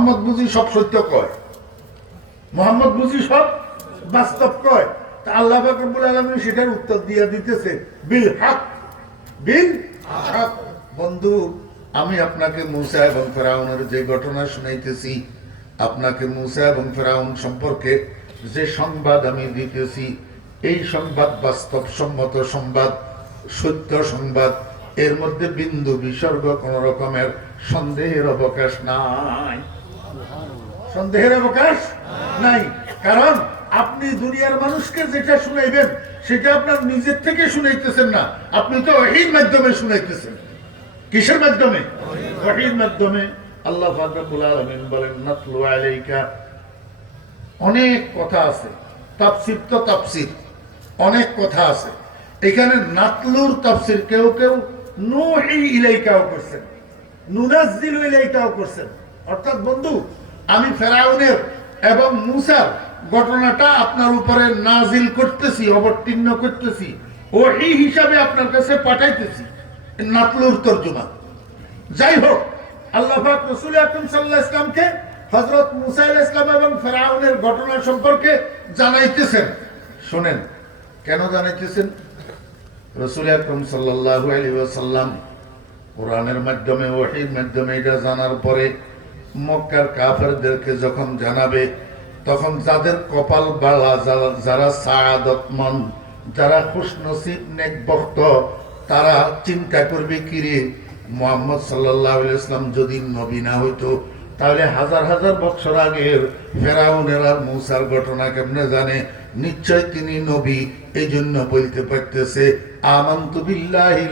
মোহাম্মদ বুঝি সব সত্য কয়? মোহাম্মদ বুঝি সব বাস্তব কয়? তা আল্লাহ ফাকরুল আলমী সেটার উত্তর দিয়ে দিতেছে বিল হক বিল হক। বন্ধু, আমি আপনাকে মুসা এবং ফেরাউনের যে ঘটনা শুনাইতেছি, আপনাকে মুসা এবং ফেরাউন সম্পর্কে যে সংবাদ আমি দিতেছি, এই সংবাদ বাস্তব সম্মত সংবাদ, সত্য সংবাদ, এর মধ্যে বিন্দু বিসর্গ কোন রকমের সন্দেহের অবকাশ নাই। সন্দেহের অবকাশ নাই। কারণ আপনি দুনিয়ার মানুষকে যেটা শুনাইবেন, সেটা আপনার নিজের থেকে শুনাইতেছেন না। আপনি তো ওহির মাধ্যমে শুনাইতেছেন। কিসের মাধ্যমে? ওহির মাধ্যমে আল্লাহ ফাকরাবুল আলমিন বলেন, নাতলু আলাইকা। অনেক কথা আছে। তাফসির তো তাফসির। অনেক কথা আছে। এখানে নাতলুর তাফসির কেউ কেউ নুহি ইলাইকাও করছেন, নুনাজ্জিলু ইলাইকাও করছেন। অর্থাৎ বন্ধু আমি ফেরাউনের এবং মুসার ঘটনাটা আপনার উপরে নাজিল করতেছি, অবতীর্ণ করতেছি। ও এই হিসাবে আপনার কাছে পাঠাইতেছি। নাতলুর তর্জমা। যাই হোক, আল্লাহ রসুল আকরম সাল্লাহ ইসলামকে হজরত মুসা আলাইহিস ইসলাম এবং ফেরাউনের ঘটনা সম্পর্কে জানাইতেছেন। শোনেন, কেন জানাইতেছেন? রসুল আকরম সাল্লাহ আলী সাল্লাম কোরআনের মাধ্যমে, ওহির মাধ্যমে এটা জানার পরে মক্কার কাফেরদেরকে যখন জানাবে, তখন যাদের কপাল বালা যারা- সাদতমন, যারা খুশনসিব নেক ভক্ত তারা চিন্তা করবে, কিরে, মোহাম্মদ সাল্লাহ ইসলাম যদি নবী না হইতো, তাহলে হাজার হাজার বছর আগের ফেরাউনের আর মৌসার ঘটনা কেমনে জানে? নিশ্চয় তিনি নবী এই জন্য বলতে পারতেছে, আমন্তু বিল্লাহি